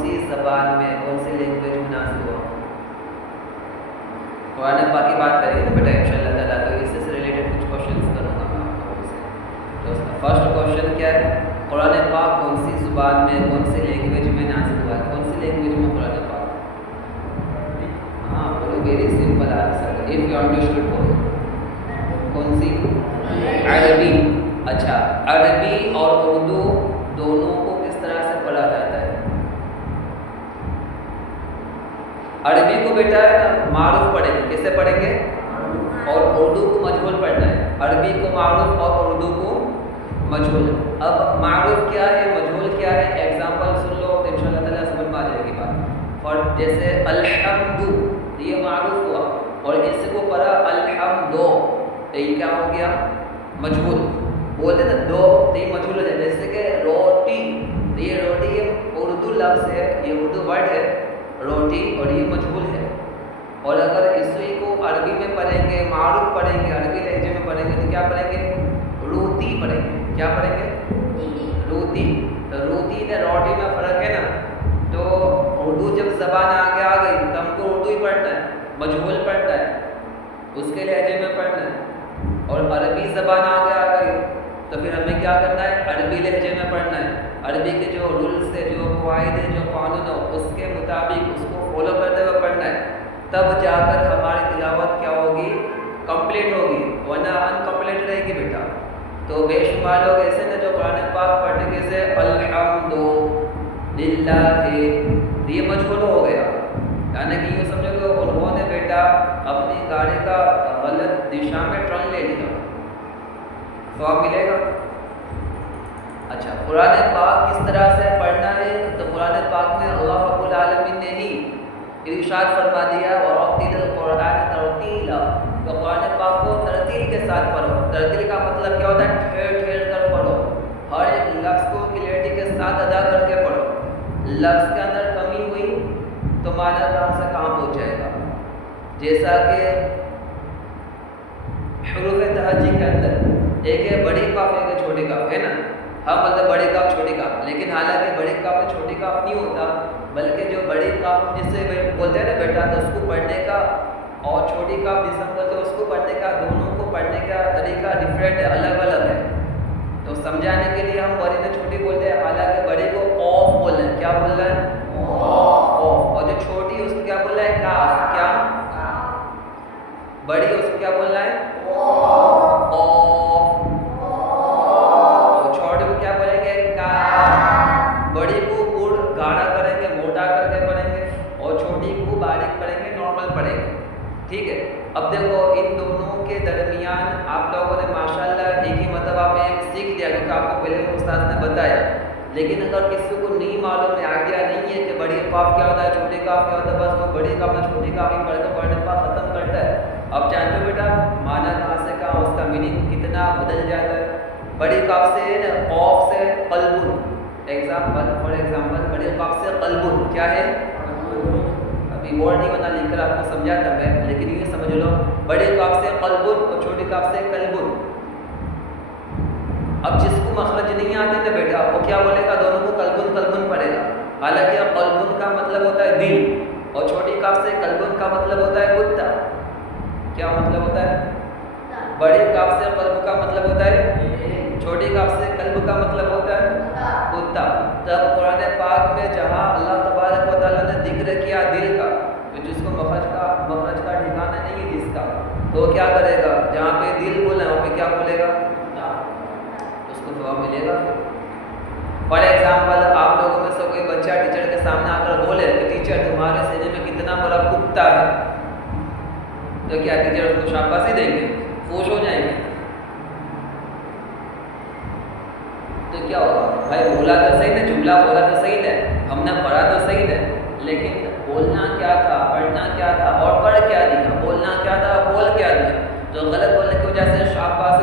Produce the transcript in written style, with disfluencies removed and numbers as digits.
سی زبان میں کون سی لینگویج میں نازل ہوا؟ قرآن پاک کی بات کریں گے نا بیٹا انشاءاللہ تعالیٰ، تو اس سے ریلیٹڈ کچھ کوشچنس کروں گا میں آپ لوگوں سے. تو اس کا فرسٹ کوشچن کیا ہے؟ قرآن پاک کون سی زبان میں کون سی لینگویج میں نازل ہوا ہے؟ کون سی لینگویج میں قرآن پاک؟ ہاں بولو، very simple answer. If you understood بولو. کون سی؟ عربی. اچھا، عربی اور اردو دونوں کو کس طرح سے پڑھا جاتا ہے؟ عربی کو بیٹا ہے نا معروف پڑھیں گے. کیسے پڑھیں گے؟ اور اردو کو مجہول پڑھنا ہے. عربی کو معروف اور اردو کو مجہول. اب معروف کیا ہے، مجہول کیا ہے؟ ایگزامپل سن لو تو انشاءاللہ تعالیٰ سمجھ میں آ جائے گی بات. اور جیسے الحمد، یہ معروف ہوا، اور اس کو پڑھا الحمدو، تو یہ کیا ہو گیا؟ مجہول. بولتے نا دو، تو یہ مجہول ہو جائے. جیسے کہ روٹی، تو یہ روٹی یہ اردو لفظ ہے، یہ اردو ورڈ ہے روٹی، اور یہ مجہول ہے. اور اگر اسی کو عربی میں پڑھیں گے، معروف پڑھیں گے، عربی لہجے میں پڑھیں گے، تو کیا پڑھیں گے؟ روتی پڑھیں گے. کیا پڑھیں گے؟ روتی. تو روتی نے روٹی میں فرق ہے نا. تو اردو جب زبان آگے آ گئی تو ہم کو اردو ہی پڑھنا ہے، مجہول پڑھنا ہے، اس کے لہجے میں پڑھنا ہے. اور عربی زبان آگے آ گئی تو پھر ہمیں کیا کرنا ہے؟ عربی لہجے میں پڑھنا ہے. عربی کے جو رولس ہے، جو قواعد ہے، جو قانون ہے، اس کے مطابق اس کو فالو کرتے ہوئے پڑھنا ہے. تب جا کر ہماری تلاوت کیا ہوگی؟ کمپلیٹ ہوگی، ورنہ انکمپلیٹ رہے گی بیٹا. تو بے شمار لوگ ایسے نا جو قرآن پاک پڑھنے کے سے الحمد للہ، یہ مجہول ہو گیا. یعنی کہ یہ سمجھو کہ انہوں نے بیٹا اپنی گاڑی کا غلط دشا میں ٹرن لے لیا. ثواب ملے گا. اچھا، قرآن پاک کس طرح سے پڑھنا ہے؟ تو قرآن پاک میں اللہ رب العالمین نے ہی ارشاد فرما دیا وَرَتِّلِ الْقُرْآنَ تَرْتِيلًا، تو قرآن پاک کو ترتیل کے ساتھ پڑھو. ترتیل کا مطلب کیا ہوتا ہے؟ ٹھہر ٹھہر کر پڑھو، ہر ایک لفظ کو کلیئرٹی کے ساتھ ادا کر کے پڑھو. لفظ کے اندر کمی ہوئی تو معنی کہاں سے کہاں پہنچ جائے گا. جیسا کہ حروف تہجی کے اندر ایک ہے بڑی کاف، ایک ہے چھوٹی کاف، ہے نا. ہم مطلب بڑی کاف چھوٹی کاف، لیکن حالانکہ بڑی کاف میں چھوٹی کاف نہیں ہوتا، بلکہ جو بڑی کاف جس سے بولتے ہیں نا بیٹا، تو اس کو پڑھنے کا اور چھوٹی کاف جس سے بولتے ہیں اس کو پڑھنے کا، دونوں کو پڑھنے کا طریقہ ڈفرینٹ ہے، الگ الگ ہے. تو سمجھانے کے لیے ہم بڑی میں چھوٹی بولتے ہیں، حالانکہ بڑی کو اوف بول رہے ہیں. کیا بول رہے ہیں؟ اوف. اور جو چھوٹی اس کو کیا بول رہا ہے؟ کاف. کیا؟ بڑی اس کو کیا بول رہا ہے؟ اوف. اور چھوٹی کو کیا بولیں گے؟ کاف. بڑی کو پور گاڑا کریں گے، موٹا کر کے پڑھیں گے، اور چھوٹی کو باریک پڑھیں گے، نارمل پڑھیں گے. ٹھیک ہے. اب دیکھو ان دونوں کے درمیان آپ لوگوں نے ماشاءاللہ ایک ہی مرتبہ میں سیکھ دیا، کیونکہ آپ کو پہلے استاد نے بتایا. لیکن اگر کسی کو نہیں معلوم ہے، آئیڈیا نہیں ہے کہ بڑی کاف کیا ہوتا ہے، چھوٹی کاف کیا ہوتا ہے، بس وہ بڑی کاف میں چھوٹی کاف ہی پڑھ کے پڑھنے کا ختم کرتا ہے. اب جانتے ہو بیٹا معنی کہاں سے کہاں، اس کا میننگ کتنا بدل جاتا ہے. بڑی کاف سے نا اوف سے قلب. ایگزامپل فار ایگزامپل بڑی کاف سے قلب کیا ہے؟ ابھی ورڈ نہیں بنا لکھ کر آپ کو سمجھاتا میں، لیکن یہ سمجھ لو بڑی کاف سے قلب اور چھوٹی کاف سے قلب. اب جس کو مخرج نہیں آتے تھے بیٹا وہ کیا بولے گا؟ دونوں کو قلبن قلبن پڑھے گا. حالانکہ قلبن کا مطلب ہوتا ہے دل، اور چھوٹی کاف سے قلبن کا مطلب ہوتا ہے کتا. کیا مطلب ہوتا ہے؟ بڑی کاف سے قلب کا مطلب ہوتا ہے، چھوٹی کاف سے قلب کا مطلب ہوتا ہے کتا. تب قرآن پاک میں جہاں اللہ تبارک و تعالیٰ نے ذکر کیا دل کا، تو جس کو مخرج کا ٹھکانا نہیں ہے جس کا، تو کیا کرے گا؟ جہاں پہ دل بولنا وہاں پہ کیا بولے گا؟ اس کو جواب ملے گا. فار ایگزامپل آپ لوگوں میں سے کوئی بچہ ٹیچر کے سامنے آ کر بولے کہ ٹیچر تمہارے سینے میں کتنا بڑا کتا ہے، تو کیا ٹیچر اس کو شاباشی دیں گے؟ خوش ہو جائیں گے؟ تو کیا ہوگا؟ بھائی بولا تو صحیح ہے، جملہ بولا تو صحیح ہے، ہم نے پڑھا تو صحیح ہے، لیکن بولنا کیا تھا، پڑھنا کیا تھا، اور پڑھ کیا دیا، بولنا کیا تھا، بول کیا دیا. تو غلط بولنے کی وجہ سے شاباشی